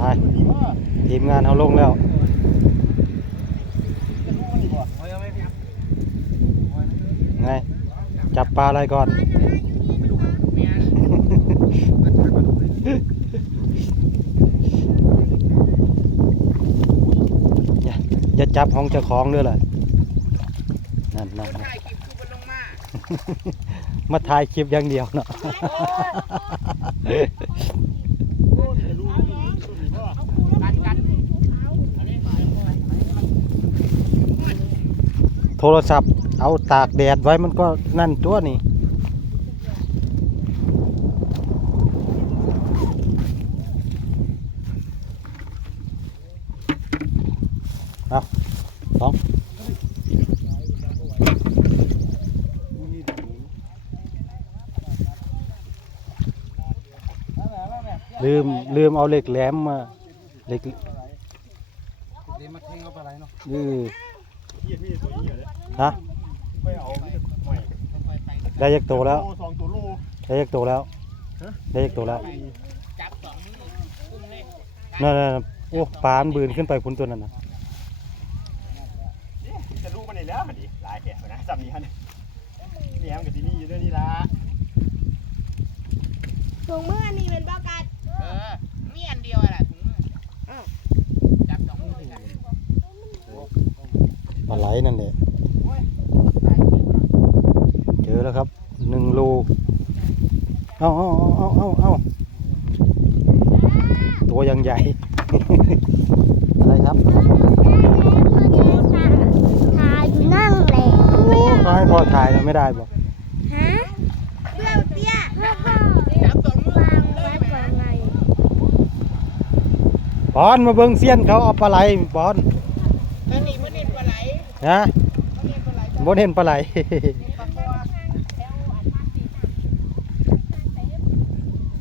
ไปทีมงานเขาลงแล้วไงจับปลาอะไรก่อน อย่าอย่าจับห้องเจ้าของด้วยล่ะนั่นนั่นนั่นถ่ายคลิปคือมันลงมามาถ่ายคลิปอย่างเดียวเนาะ กันกัน โทรศัพท์ เอาตากแดดไว้มันก็นั่นตัวนี่เอาสองลืมลืมเอาเหล็กแหลมมาเหล็กเดี๋ยวมาแทงเอาปลาไหลเนาะเออ ฮะได้ยักโตแล้วสองตัวโลได้ยักโตแล้วได้ยักโตแล้วจับสองมืออุ้มเลยนั่นนั่นนั่นโอ้ปานบืนขึ้นไปพุ่นตัวนั้นนะจะรู้มันได้แล้วมันดิลายแกะนะจำนี้ฮะเนี่ยมันกับที่นี่อยู่ด้วยนี่ละถุงมืออันนี้เป็นบ้ากัดเออมีอันเดียวอะแหละถุงมืออ้าวจับสองมือกัน ปลาไหลนั่นแหละตายคิวเนาะเจอแล้วครับหนึ่งรูเอาเอาเอาเอาเอาเอาตัวยังใหญ่ อะไรครับถ่ายอยู่นั่งแหละโอ้เขาให้พอถ่ายนะไม่ได้บอกฮะเปรี้ยวเตี้ยพ่อพ่อจับสองมือวางเลไว้ยก่อนไงบอลมาเบิ้งเซียนเขาเอาปลาไหลบอล อันนี้มันเห็นปลาไหลนะมันเห็นปลาไหลบนเห็นปลาไหลปลา